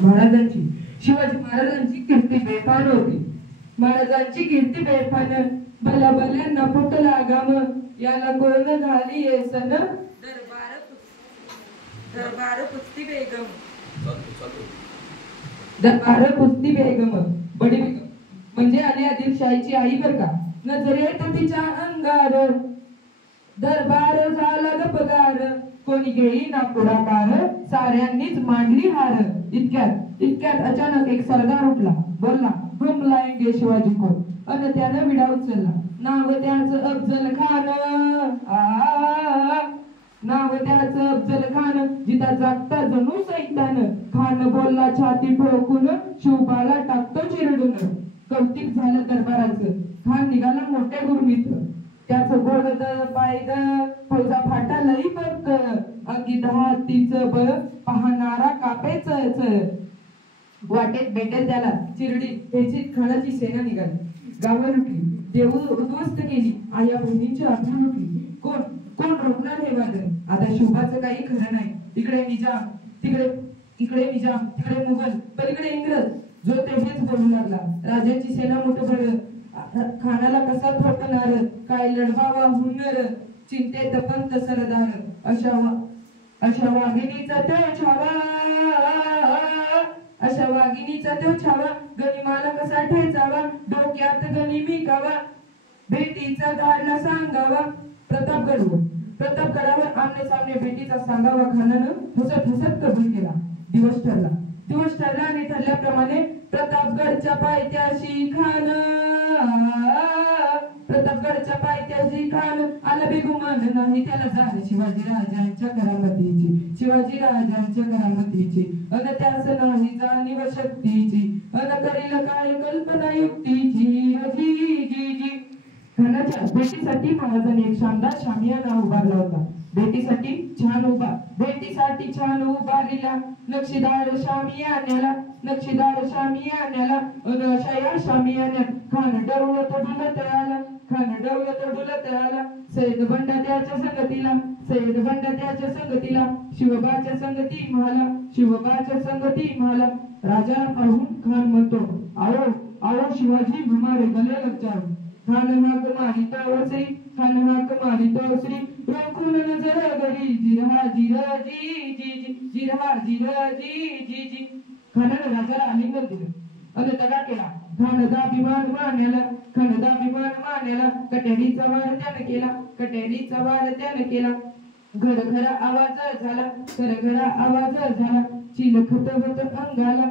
महाराजांची शिवाजी महाराजांची कीर्ती बेफान होती. महाराजांची कीर्ती बेफान भल्या भल्यांना फुट लागाम याला कोण घाली येसन दरबार कुस्ती बेगम बडी बेगम म्हणजे अली आदिलशाहीची आई बर का. नजरेत तिच्या अंगार दरबार झाला गपगार कोणी घेई ना पुढाकार साऱ्यांनीच मांडली हार. इतक्यात अचानक एक सरदार उठला बोलला हम लाएंगे शिवाजी को अन त्यानं विडा उचलला. नाव त्याचं अफजल खान नाव त्याचं अफजल खान जिता जागता जणू सैतान. खान बोलला छाती ठोकून शिवबाला टाकतो चिरडून. कौतिक झालं दरबाराचं खान निघाला मोठ्या गुरमीत. त्याचं गोड पायद फौजा फाटा लई बघ अगदी 10 तीचं बळ पाहणारा कापेच वाटेत भेटेल त्याला चिरडी त्याची खानाची सेना निघाली. गावं लुटली देऊ उद्ध्वस्त केली आया बहिणींची आठवण लुटली. कोण रोखणार हे वादळ. आता शिवबाचं काही खरं नाही. इकडे निजाम तिकडे मुघल पलीकडे इंग्रज जो तेवढेच बोलू लागला. राजाची सेना मोठं खानाला कसा थोपणार काय लढवावा हुनर चिंतेत पंत सरदार. अशा वाघिणीचा तो छावा गनिमाला कसा ठेचावा डोक्यात गनिमी कावा भेटीचा धाडला सांगावा. प्रतापगडावर आमने सामने भेटीचा सांगावा खानानं हसत कबूल केला. दिवस ठरला आणि ठरल्याप्रमाणे प्रतापगडच्या पायथ्याशी खान आला बेगुमान नाही त्याला जाण शिवाजी राजांच्या करामतीची अन त्यास नाही जाणीव शक्तीची अन करील काय कल्पना युक्तीची. खानाच्या भेटीसाठी महाराजांनी एक शानदार शामियाना उभारला होता. भेटीसाठी छान उभारलेला नक्षीदार शामियान्याला अन अशा या शामियान्यात खान डवलत डुलत आला. सैयद बंडा त्याच्या संगतीला शिवबाच्या संगती म्हाला. राजा पाहून खान म्हणतो आओ शिवाजी हमारे गले लग जाओ. खान हाक मारी तो श्री रोखून नजर गरी जिरहा जी. खानानं राजाला आलिंगन दिलं आणि दगा केला. खानदाभिमान मान्याला कटेरीचा वार त्यानं केला. घरघरा आवाज झाला चिलखत होत अंगाला.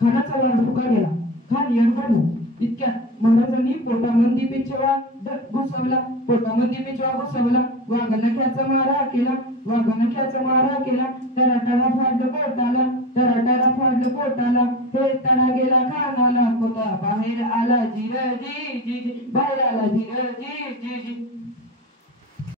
खानाचा वार फुका गेला. खान यडपडला. इतक्यात महाराजांनी पोटामध्ये पिचवा घुसवला. वाघनख्याचा मारा केला. टराटरा फाडलं पोटाला. हे तडा गेला खानाला कोता बाहेर आला जिरजी.